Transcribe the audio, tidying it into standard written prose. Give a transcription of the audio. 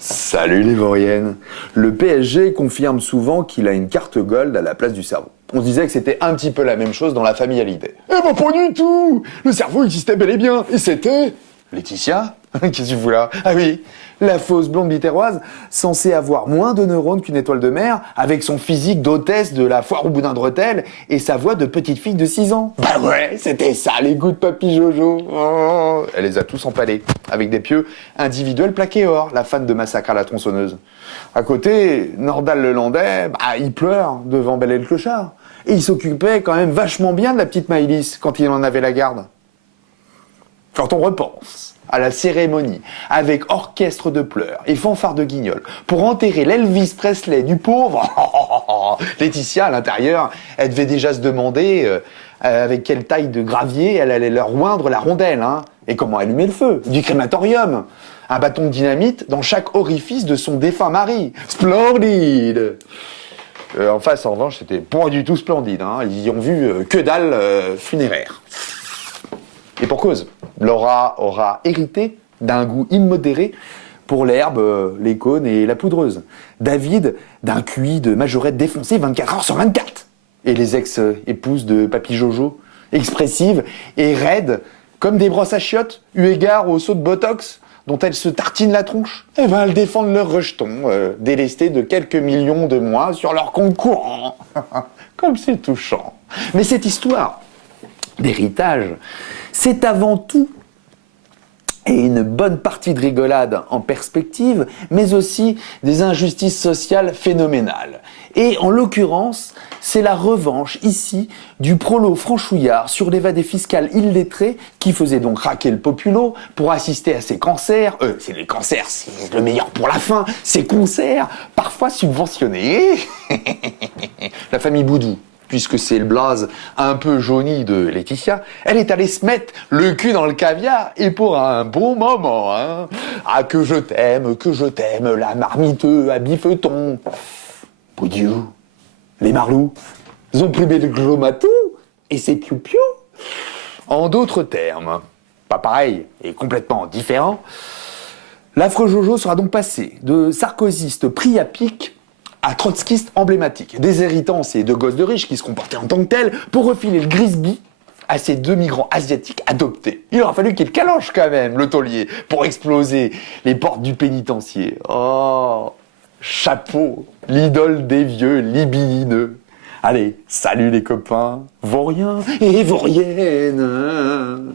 Salut les vauriennes. Le PSG confirme souvent qu'il a une carte gold à la place du cerveau. On se disait que c'était un petit peu la même chose dans la famille Hallyday. Eh ben pas du tout. Le cerveau existait bel et bien. Et c'était... Laetitia. Qu'est-ce que tu fous là? Ah oui, la fausse blonde bitéroise, censée avoir moins de neurones qu'une étoile de mer, avec son physique d'hôtesse de la foire au boudin de Rethel et sa voix de petite fille de 6 ans. Bah ouais, c'était ça les goûts de Papy Jojo. Oh, elle les a tous empalés, avec des pieux individuels plaqués or, la fan de Massacre à la tronçonneuse. À côté, Nordal le Landais, il pleure devant Belle et le Clochard. Et il s'occupait quand même vachement bien de la petite Maëlys quand il en avait la garde. Quand on repense à la cérémonie avec orchestre de pleurs et fanfare de guignol pour enterrer l'Elvis Presley du pauvre, Laetitia à l'intérieur, elle devait déjà se demander avec quelle taille de gravier elle allait leur oindre la rondelle, hein, et comment allumer le feu, du crématorium, un bâton de dynamite dans chaque orifice de son défunt mari. Splendide. En face, en revanche, c'était pas du tout splendide, hein. Ils y ont vu que dalle funéraire. Et pour cause, Laura aura hérité d'un goût immodéré pour l'herbe, les cônes et la poudreuse. David, d'un QI de majorette défoncé 24 heures sur 24. Et les ex-épouses de Papy Jojo, expressives et raides, comme des brosses à chiottes, eu égard au saut de Botox dont elles se tartinent la tronche. Eh ben, elles défendent leurs rejetons, délestés de quelques millions de mois sur leur compte courant. Comme c'est touchant. Mais cette histoire d'héritage, c'est avant tout et une bonne partie de rigolade en perspective, mais aussi des injustices sociales phénoménales. Et en l'occurrence, c'est la revanche ici du prolo franchouillard sur l'évadé fiscal illettré qui faisait donc raquer le populo pour assister à ces cancers, c'est les cancers, c'est le meilleur pour la fin, ces concerts, parfois subventionnés. La famille Boudou, puisque c'est le blaze un peu jauni de Laetitia, elle est allée se mettre le cul dans le caviar, et pour un bon moment, hein. Ah, que je t'aime, la marmiteux à bifeton. Boudiou, les marlous, ils ont primé le glomatou, et c'est piou-piou. En d'autres termes, pas pareil et complètement différent, l'affreux Jojo sera donc passé de sarkozyste pris à pic à trotskiste emblématique, déshéritant ces deux gosses de riches qui se comportaient en tant que tels pour refiler le grisby à ces deux migrants asiatiques adoptés. Il aura fallu qu'il caloche quand même, le taulier, pour exploser les portes du pénitencier. Oh, chapeau, l'idole des vieux libidineux. Allez, salut les copains, vauriens et vauriennes.